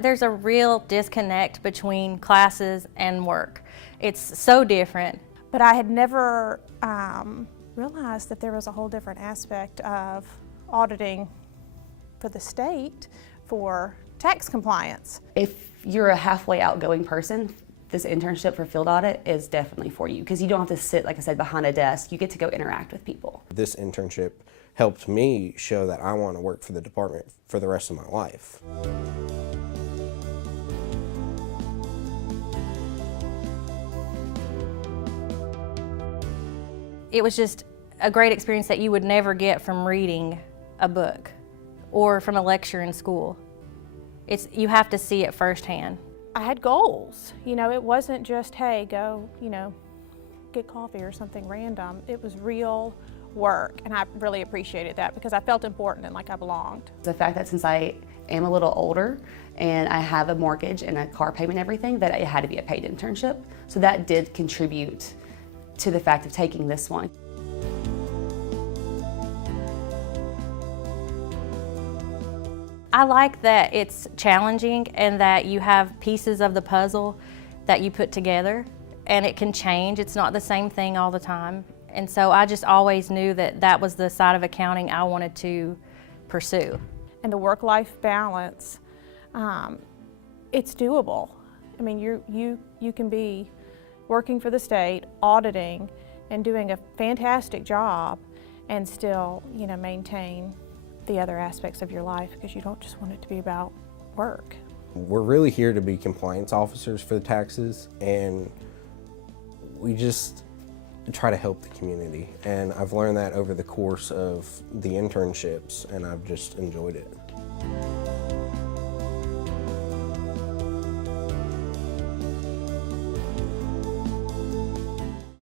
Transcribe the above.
There's a real disconnect between classes and work. It's so different. But I had never realized that there was a whole different aspect of auditing for the state for tax compliance. If you're a halfway outgoing person, this internship for field audit is definitely for you because you don't have to sit, like I said, behind a desk. You get to go interact with people. This internship helped me show that I want to work for the department for the rest of my life. It was just a great experience that you would never get from reading a book or from a lecture in school. You have to see it firsthand. I had goals. You know, it wasn't just, hey, go, get coffee or something random. It was real work, and I really appreciated that because I felt important and like I belonged. The fact that since I am a little older and I have a mortgage and a car payment and everything, that it had to be a paid internship. So that did contribute to the fact of taking this one. I like that it's challenging and that you have pieces of the puzzle that you put together, and it can change. It's not the same thing all the time. And so I just always knew that that was the side of accounting I wanted to pursue. And the work-life balance, it's doable. I mean, you can be working for the state, auditing, and doing a fantastic job, and still, maintain the other aspects of your life because you don't just want it to be about work. We're really here to be compliance officers for the taxes, and we just try to help the community. And I've learned that over the course of the internships, and I've just enjoyed it.